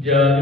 ਜਨਮ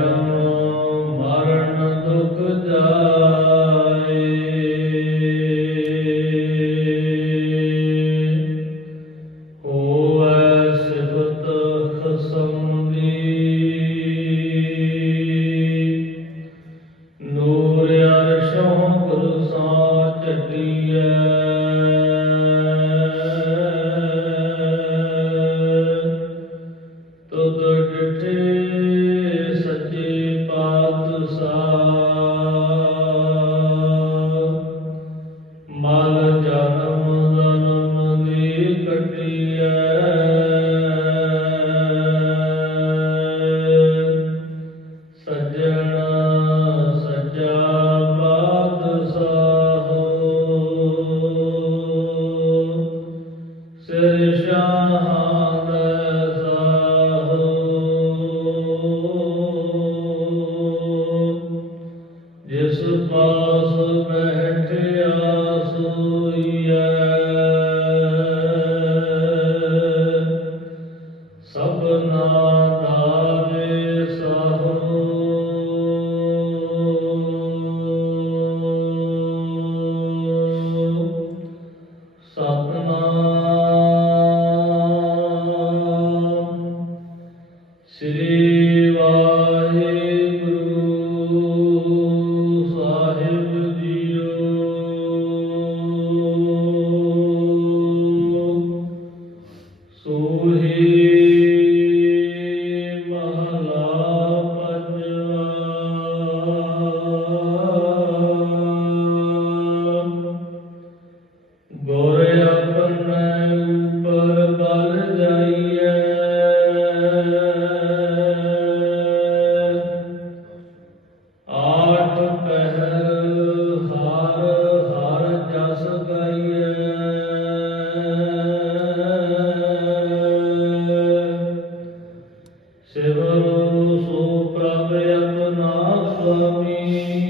Love me.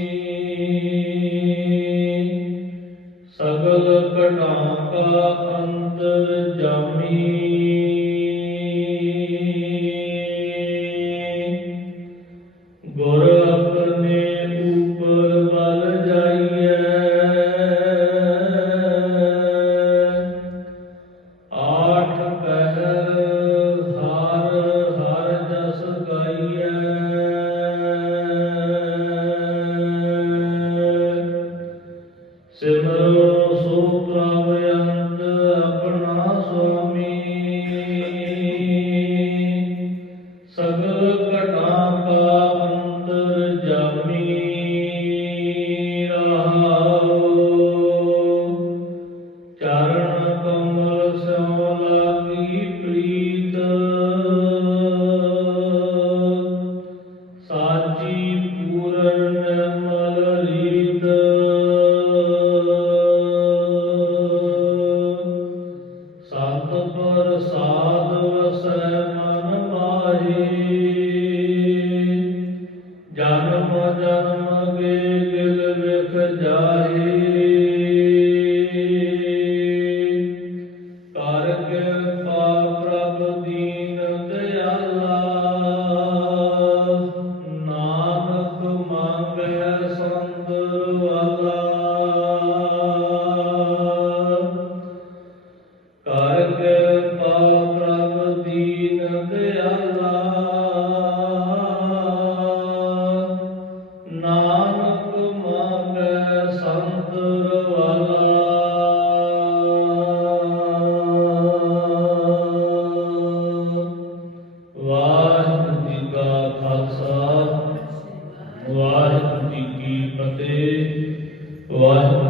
ਸੋ ਉਤਰਾਵੇ one.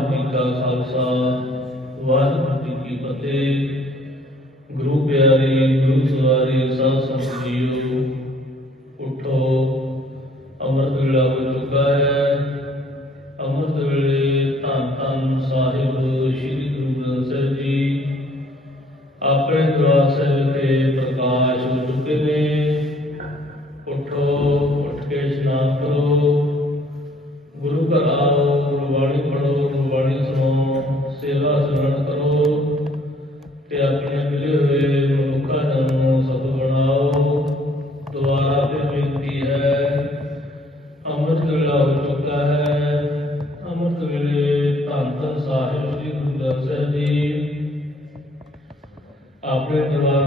ਗੁਰਮਤਿ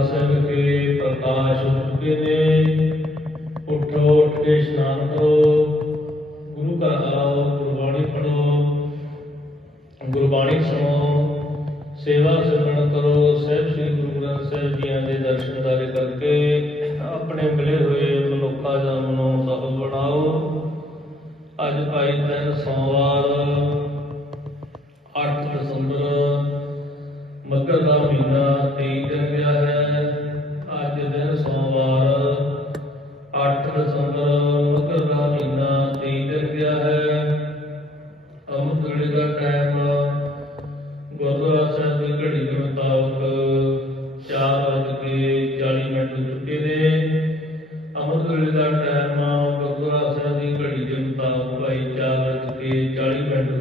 ਗੁਰਬਾਣੀ ਸੁਣੋ, ਸੇਵਾ ਸਿਮਰਨ ਕਰੋ, ਸਹਿਬ ਸ੍ਰੀ ਗੁਰੂ ਗ੍ਰੰਥ ਸਾਹਿਬ ਜੀਆਂ ਦੇ ਦਰਸ਼ਨ ਆਪਣੇ ਮਿਲੇ ਹੋਏ ਮਨੁੱਖਾ ਜਨਮ ਬਣਾਓ। ਅੱਜ ਭਾਈ ਦਿਨ ਸੋਮਵਾਰ ਮਕਰ ਮਹੀਨਾ ਤੀਜ ਗਿਆ ਹੈ ਅਮੁਕ ਘੜੀ ਦਾ ਟਾਈਮ ਗੁਰਦੁਆਰਾ ਸਾਹਿਬ ਦੀ ਘੜੀ ਦੇ ਮੁਤਾਬਕ 4:40 ਮਿੰਟ ਚੁੱਕੇ ਨੇ ਅਮੁਕ ਘੜੀ ਦਾ ਟਾਈਮ ਗੁਰਦੁਆਰਾ ਸਾਹਿਬ ਦੀ ਘੜੀ ਦੇ ਮੁਤਾਬਕ ਭਾਈ 4:40 ਮਿੰਟ